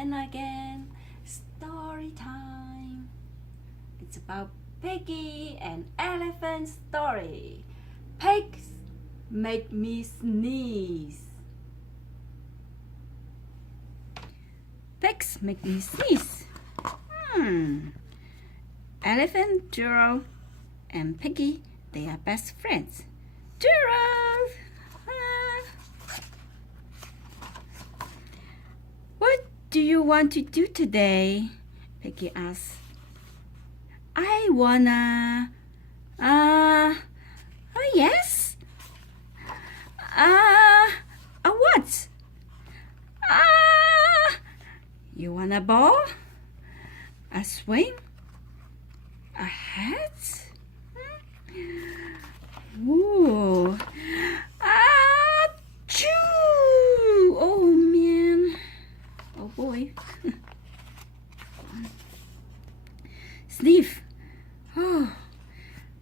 and again, story time. It's about Piggie and elephant story. Pigs make me sneeze. Pigs make me sneeze. Elephant, Gerald, and Piggie, they are best friends. Gerald! What do you want to do today? Piggie asked. I wanna... yes? What? You want a ball? A swing? A hat? Ooh. Achoo! Oh, man. Oh, boy. Sniff. Oh,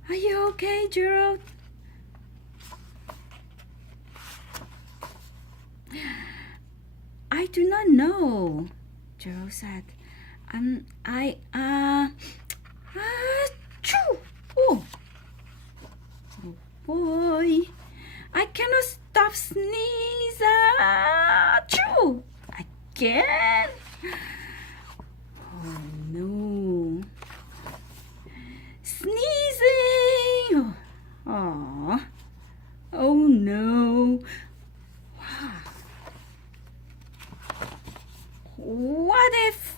are you okay, Gerald? I do not know, Gerald said. Achoo! Oh. Oh, boy. I cannot stop sneezing. Achoo! Again? Oh, no. Sneezing! Oh, oh no. Wow. What if?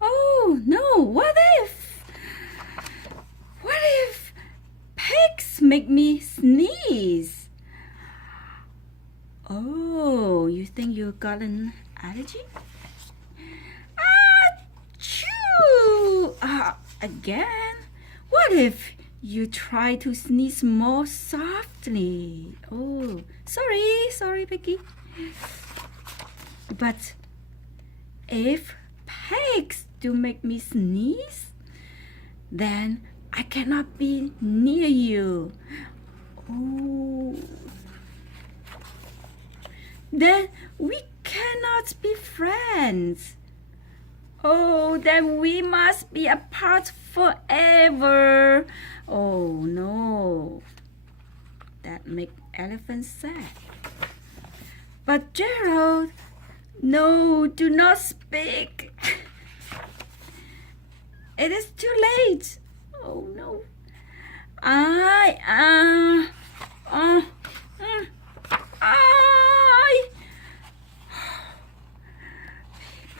Oh no, what if? What if pigs make me sneeze? Oh, you think you got an allergy? Achoo! Again? What if you try to sneeze more softly? Oh, sorry, Piggie. But if pigs do make me sneeze, then I cannot be near you. Oh, then we cannot be friends. Oh, then we must be apart forever. Oh, no. That makes elephants sad. But Gerald, no, do not speak. It is too late. Oh, no.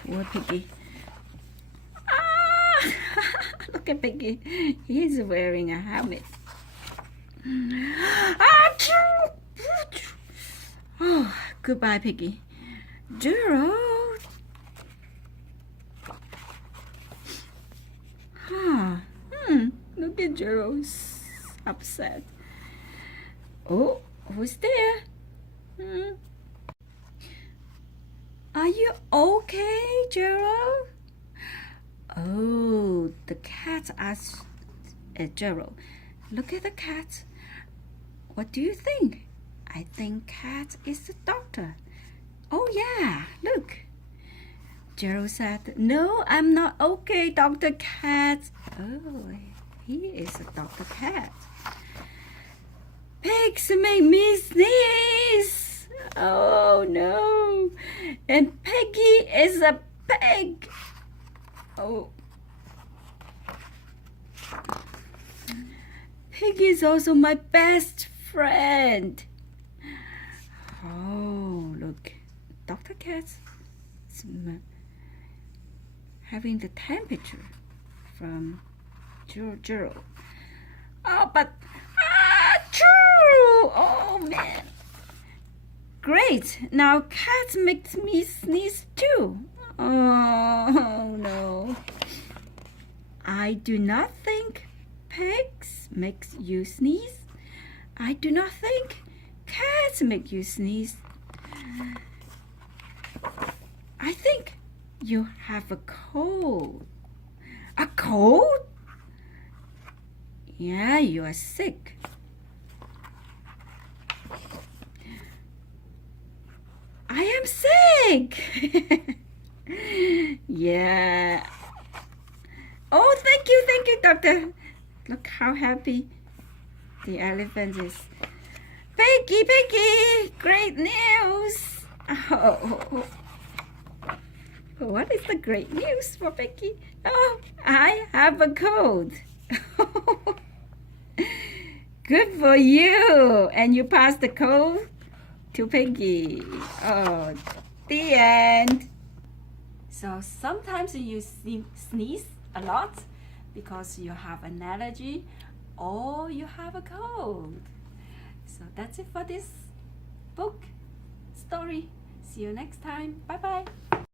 Poor Piggie. Look at Piggie. He's wearing a helmet. Oh, goodbye, Piggie. Gerald. Look at Gerald's upset. Oh, who's there? Are you okay, Gerald? Oh, the cat asked Gerald. Look at the cat. What do you think? I think cat is the doctor. Oh yeah, look. Gerald said, no, I'm not okay, Dr. Cat. Oh, he is a Dr. Cat. Pigs make me sneeze. Oh no. And Piggie is a pig. Oh. Piggie is also my best friend. Oh, look. Dr. Cat's having the temperature from Gerald. Oh, but true. Oh man. Great. Now cat makes me sneeze too. Oh no. I do not think pigs makes you sneeze. I do not think cats make you sneeze. I think you have a cold. A cold? Yeah, you are sick. I am sick. Yeah. Oh, thank you, doctor. Look how happy the elephant is. Piggie, great news. Oh, what is the great news for Piggie? Oh, I have a cold. Good for you. And you passed the cold to Piggie. Oh, the end. So sometimes you sneeze a lot because you have an allergy or you have a cold. So that's it for this book story. See you next time. Bye bye.